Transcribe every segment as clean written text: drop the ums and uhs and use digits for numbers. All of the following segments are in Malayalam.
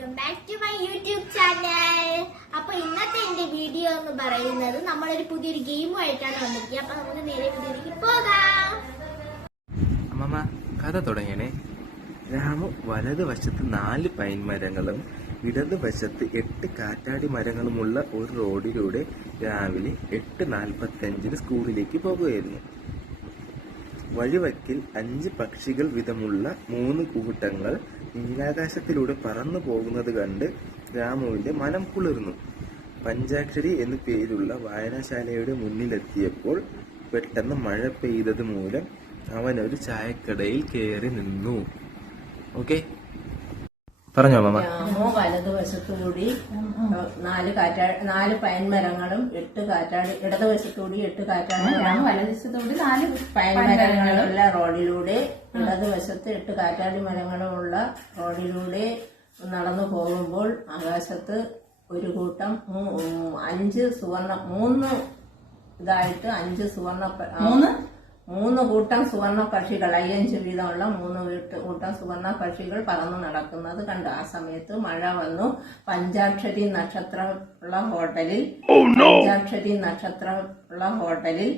Welcome back to my YouTube channel. അപ്പൊ ഇന്നത്തെ എന്റെ വീഡിയോ എന്ന് പറയുന്നത് നമ്മളൊരു പുതിയൊരു ഗെയിമുമായിട്ടാണ് വന്നിരിക്കുന്നത്. അപ്പൊ നമുക്ക് നേരെ വീഡിയോയിലേക്ക് പോകാം. അമ്മമ്മ കഥ തുടങ്ങിയണേ. രാമു വലതുവശത്ത് 4 പൈൻ മരങ്ങളും ഇടതുവശത്ത് 8 കാറ്റാടി മരങ്ങളുമുള്ള ഒരു റോഡിലൂടെ രാവിലെ 8:45 സ്കൂളിലേക്ക് പോകുകയായിരുന്നു. വഴിവക്കിൽ 5 പക്ഷികൾ വിധമുള്ള 3 കൂട്ടങ്ങൾ നീലാകാശത്തിലൂടെ പറന്നു പോകുന്നത് കണ്ട് രാമുവിന്റെ മനം കുളിർന്നു. പഞ്ചാക്ഷരി എന്നു പേരുള്ള വായനശാലയുടെ മുന്നിലെത്തിയപ്പോൾ പെട്ടെന്ന് മഴ പെയ്തത് മൂലം അവനൊരു ചായക്കടയിൽ കയറി നിന്നു. ഓക്കെ, പറഞ്ഞോ മാമ. രാമു വലതുവശത്തുകൂടി 4 പൈൻമരങ്ങളും 8 കാറ്റാടി, ഇടതുവശത്തുകൂടി 8 കാറ്റാടി, രാമു വലതുവശത്തുകൂടി 4 പൈൻമരങ്ങളുള്ള റോഡിലൂടെ, ഇടതുവശത്ത് 8 കാറ്റാടി മരങ്ങളുമുള്ള റോഡിലൂടെ നടന്നു പോകുമ്പോൾ ആകാശത്ത് ഒരു കൂട്ടം 5 സുവർണ 3 ഇതായിട്ട് 5 സുവർണ 3 കൂട്ടം സുവർണ പക്ഷികൾ, 5 വീതമുള്ള 3 കൂട്ടം സുവർണ പക്ഷികൾ പറന്നു നടക്കുന്നത് കണ്ടു. ആ സമയത്ത് മഴ വന്നു. പഞ്ചാക്ഷരി നക്ഷത്രമുള്ള ഹോട്ടലിൽ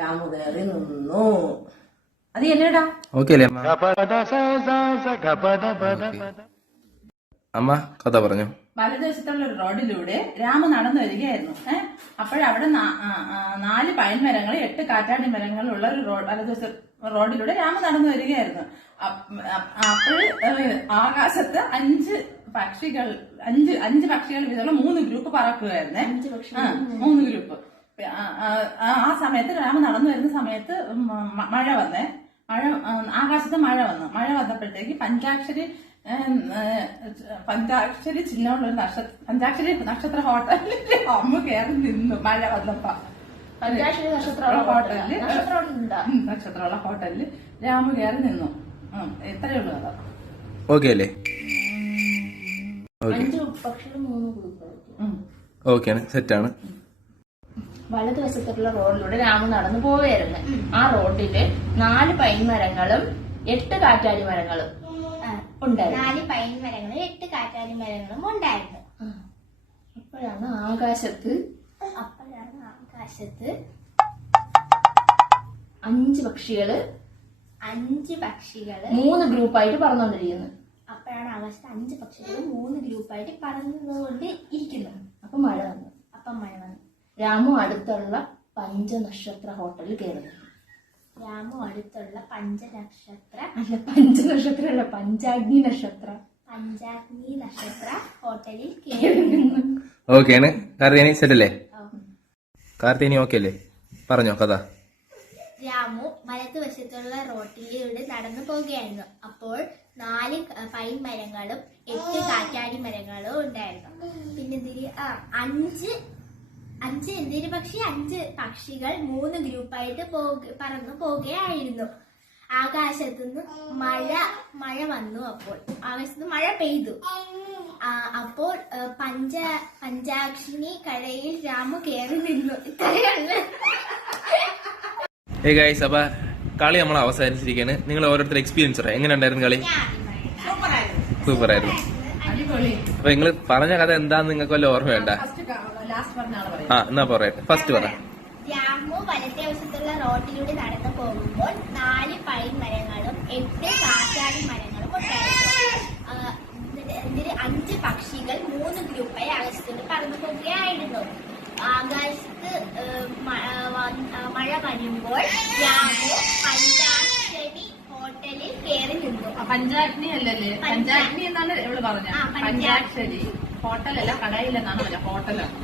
രാമു കയറി നിന്നു. അത് എന്നടാ ഓക്കെ അല്ലേ അമ്മ? കഥ പറഞ്ഞു. വലതുവശത്തുള്ള ഒരു റോഡിലൂടെ രാമു നടന്നു വരികയായിരുന്നു. അപ്പോഴവിടെ 4 പൈൻമരങ്ങൾ 8 കാറ്റാടി മരങ്ങളുള്ള ഒരു വലതുവശ റോഡിലൂടെ രാമു നടന്നു വരികയായിരുന്നു. അപ്പോൾ ആകാശത്ത് 5 പക്ഷികൾ വീതമുള്ള 3 ഗ്രൂപ്പ് പറക്കുകയായിരുന്നേ. 3 ഗ്രൂപ്പ്. ആ സമയത്ത് രാമു നടന്നു വരുന്ന സമയത്ത് മഴ വന്നേ. ആകാശത്ത് മഴ വന്നപ്പോഴത്തേക്ക് പഞ്ചാക്ഷരി ചിഹ്നമുള്ള ഒരു പഞ്ചാക്ഷരി നക്ഷത്ര ഹോട്ടലിൽ അമ്മ കയറി നിന്നു. മഴ വന്നപ്പോ നക്ഷത്രമുള്ള ഹോട്ടലിൽ രാമു കയറി നിന്നു. എത്രയേ ഉള്ളൂ അതോ? ഓക്കെ അല്ലേ? ഓക്കെ, സെറ്റാണ്. വലതുവശത്തുള്ള റോഡിലൂടെ രാമു നടന്നു പോവുകയായിരുന്നു. ആ റോഡില് 4 പൈൻമരങ്ങളും 8 കാറ്റാടി മരങ്ങളും ഉണ്ടായിരുന്നു. 4 പൈൻ മരങ്ങളും 8 കാറ്റാടി മരങ്ങളും ഉണ്ടായിരുന്നു. അപ്പോഴാണ് ആകാശത്ത് 5 പക്ഷികള് 3 ഗ്രൂപ്പായിട്ട് പറന്നുകൊണ്ടിരിക്കുന്നു. അപ്പോഴാണ് ആകാശത്ത് 5 പക്ഷികൾ 3 ഗ്രൂപ്പായിട്ട് പറന്നുകൊണ്ട് ഇരിക്കുന്നത്. അപ്പൊ മഴ വന്നു. രാമു അടുത്തുള്ള പഞ്ചനക്ഷത്ര ഹോട്ടലിൽ കയറി. പഞ്ചാഗ്നി നക്ഷത്ര ഹോട്ടലിൽ കയറി. ഓക്കെയാണ്. കാർത്തിയാനി സെറ്റ് അല്ലേ? കാർത്തിയാനി ഓക്കെ അല്ലേ? പറഞ്ഞോ കഥ. രാമു വലതുവശത്തുള്ള റോട്ടിലൂടെ നടന്നു പോവുകയായിരുന്നു. അപ്പോൾ 4 പൈൻ മരങ്ങളും 8 കാറ്റാടി മരങ്ങളും ഉണ്ടായിരുന്നു. പിന്നെ 5 പക്ഷികൾ 3 ഗ്രൂപ്പായിട്ട് പറന്നു പോവുകയായിരുന്നു. ആകാശത്തുനിന്ന് മഴ വന്നു. അപ്പോൾ ആകാശത്ത് മഴ പെയ്തു. അപ്പോൾ പഞ്ചാക്ഷരി കടയിൽ രാമു കയറി നിന്നു. ഇത്രയാണ്. അപ്പൊ കളി നമ്മൾ അവസാനിച്ചിരിക്കാണ്. നിങ്ങൾ ഓരോരുത്തർ എക്സ്പീരിയൻസ് പറയാം. എങ്ങനെ ഉണ്ടായിരുന്നു കളി? സൂപ്പർ ആയിരുന്നു. അപ്പൊ നിങ്ങൾ പറഞ്ഞ കഥ എന്താന്ന് നിങ്ങൾക്ക് വല്ല ഓർമ്മ വേണ്ട? എന്നാ പറയട്ടെ, ഫസ്റ്റ് പറ. രാമു വലത്തെ വശത്തുള്ള റോഡിലൂടെ നടന്നു പോകുമ്പോൾ 4 പൈൻ മരങ്ങളും 8 കാറ്റാടി മരങ്ങളും ഉണ്ടായിരുന്നു. 5 പക്ഷികൾ 3 ഗ്രൂപ്പായി ആകാശത്തോട് പറന്നു പോവുകയായിരുന്നു. ആകാശത്ത് മഴ വരുമ്പോൾ രാമു പഞ്ചാക്ഷരി ഹോട്ടലിൽ കയറി നിന്നു. പഞ്ചാഗ്നി അല്ലല്ലേ? പഞ്ചാഗ്നി എന്നാണ് ഇവള് പറഞ്ഞ. പഞ്ചാക്ഷരി ഹോട്ടലല്ല, കടയിലെന്നാണ് പറഞ്ഞത്. ഹോട്ടലാണ്.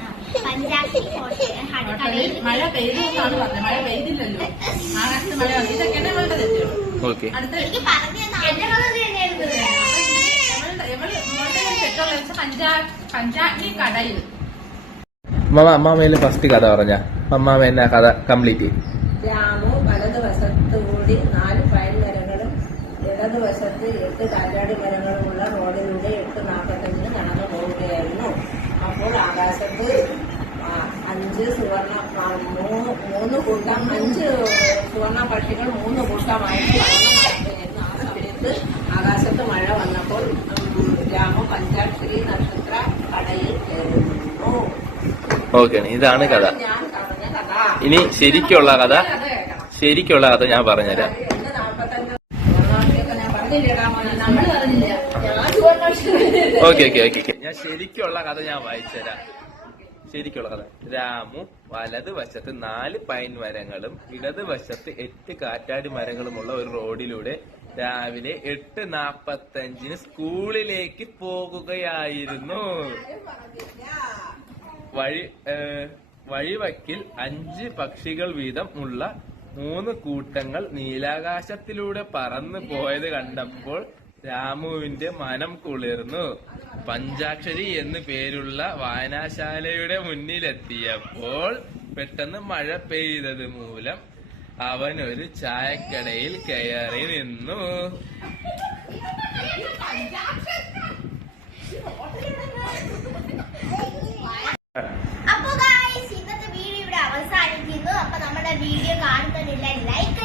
പഞ്ചാക്ഷരി ഹോട്ടലിൽ മഴ പെയ്തു എന്നാണ് പറഞ്ഞത്. മഴ പെയ്തില്ലല്ലോ. ആകാശത്ത് മഴ വന്നു. ഇതൊക്കെയാണ് ഇവളുടെ തെറ്റുള്ളൂ. അടുത്ത പഞ്ചാഗ്നി കടയിൽ. അമ്മാമയില് ഫസ്റ്റ് കഥ പറഞ്ഞ അമ്മാമ എന്നെ കഥ കംപ്ലീറ്റ് ചെയ്യും. രാമു വലതുവശത്തുകൂടി 4 പൈൻമരങ്ങളും ഇടതുവശത്ത് 8 കാറ്റാടി മരങ്ങളുമുള്ള റോഡിലൂടെ 8:45 നടന്നു പോവുകയായിരുന്നു. അപ്പോൾ ആകാശത്ത് 5 സുവർണ പക്ഷികൾ 3 കൂട്ടമായിട്ട് പറന്നു നടക്കുകയായിരുന്നു. ആ സമയത്ത് ആകാശത്ത് മഴ വന്നപ്പോൾ രാമു പഞ്ചാക്ഷരി നക്ഷത്ര കടയിൽ കയറുന്നു. ഓക്കെ, ഇതാണ് കഥ. ഞാൻ പറഞ്ഞ കഥ. ഇനി ശരിക്കുള്ള കഥ ഞാൻ പറഞ്ഞുതരാം. 8:45 ഞാൻ പറഞ്ഞില്ലേടാ മോനെ, നമ്മള് പറഞ്ഞില്ല. ഓക്കെ. ഞാൻ ശരിക്കുള്ള കഥ ഞാൻ വായിച്ചുതരാം. ശരിക്കുള്ള കഥ. രാമു വലതുവശത്ത് 4 പൈൻ മരങ്ങളും ഇടതുവശത്ത് 8 കാറ്റാടി മരങ്ങളുമുള്ള ഒരു റോഡിലൂടെ രാവിലെ 8:45 സ്കൂളിലേക്ക് പോകുകയായിരുന്നു. വഴിവക്കിൽ 5 പക്ഷികൾ വീതം ഉള്ള 3 കൂട്ടങ്ങൾ നീലാകാശത്തിലൂടെ പറന്നു പോയത് കണ്ടപ്പോൾ രാമുവിന്റെ മനം കുളിർന്നു. പഞ്ചാക്ഷരി എന്ന് പേരുള്ള വായനശാലയുടെ മുന്നിലെത്തിയപ്പോൾ പെട്ടെന്ന് മഴ പെയ്തത് മൂലം അവൻ ഒരു ചായക്കടയിൽ കയറി നിന്നു. അപ്പൊ ഗായ്സ്, ഇന്നത്തെ വീഡിയോ ഇവിടെ അവസാനിക്കുന്നു. അപ്പൊ നമ്മുടെ വീഡിയോ കാണുന്നതില്ല ലൈക്ക്